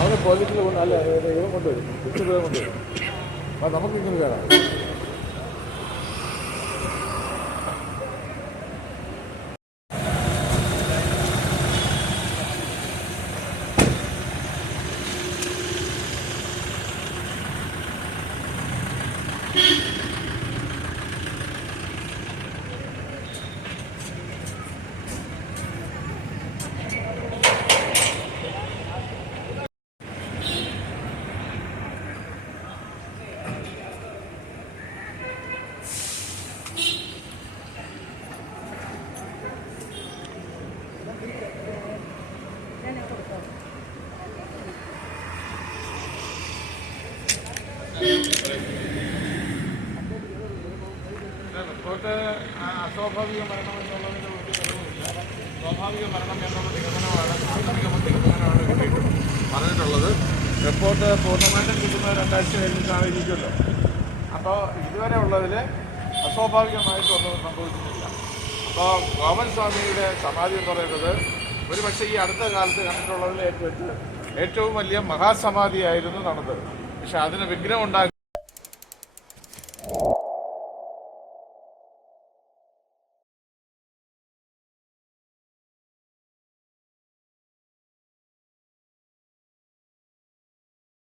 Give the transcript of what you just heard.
അവന് പോലീസിൽ കൊണ്ട് അല്ല ഇവൻ കൊണ്ടുവരും കൊണ്ടുവരും അപ്പം നമുക്കിങ്ങനെ വേണം. റിപ്പോർട്ട് അസ്വാഭാവിക മരണം എന്നുള്ളതിൻ്റെ ഒരു തെളിവില്ല. സ്വാഭാവിക മരണം എന്നുള്ള നിഗമനമാണ് പറഞ്ഞിട്ടുള്ളത്. റിപ്പോർട്ട് പൂർണ്ണമായിട്ടും കിട്ടുന്ന 2 ആഴ്ച കഴിഞ്ഞിട്ടായിരിക്കുമല്ലോ. അപ്പോൾ ഇതുവരെ ഉള്ളതിൽ അസ്വാഭാവികമായിട്ടൊന്നും സംഭവിച്ചിട്ടില്ല. അപ്പോൾ ഗോവൻ സ്വാമിയുടെ സമാധി എന്ന് പറയുന്നത് ഒരു പക്ഷേ ഈ അടുത്ത കാലത്ത് കണ്ടിട്ടുള്ളതിൽ ഏറ്റവും വലിയ മഹാസമാധിയായിരുന്നു നടന്നത്. പക്ഷെ അതിന് വിഘ്നം ഉണ്ടാക്കി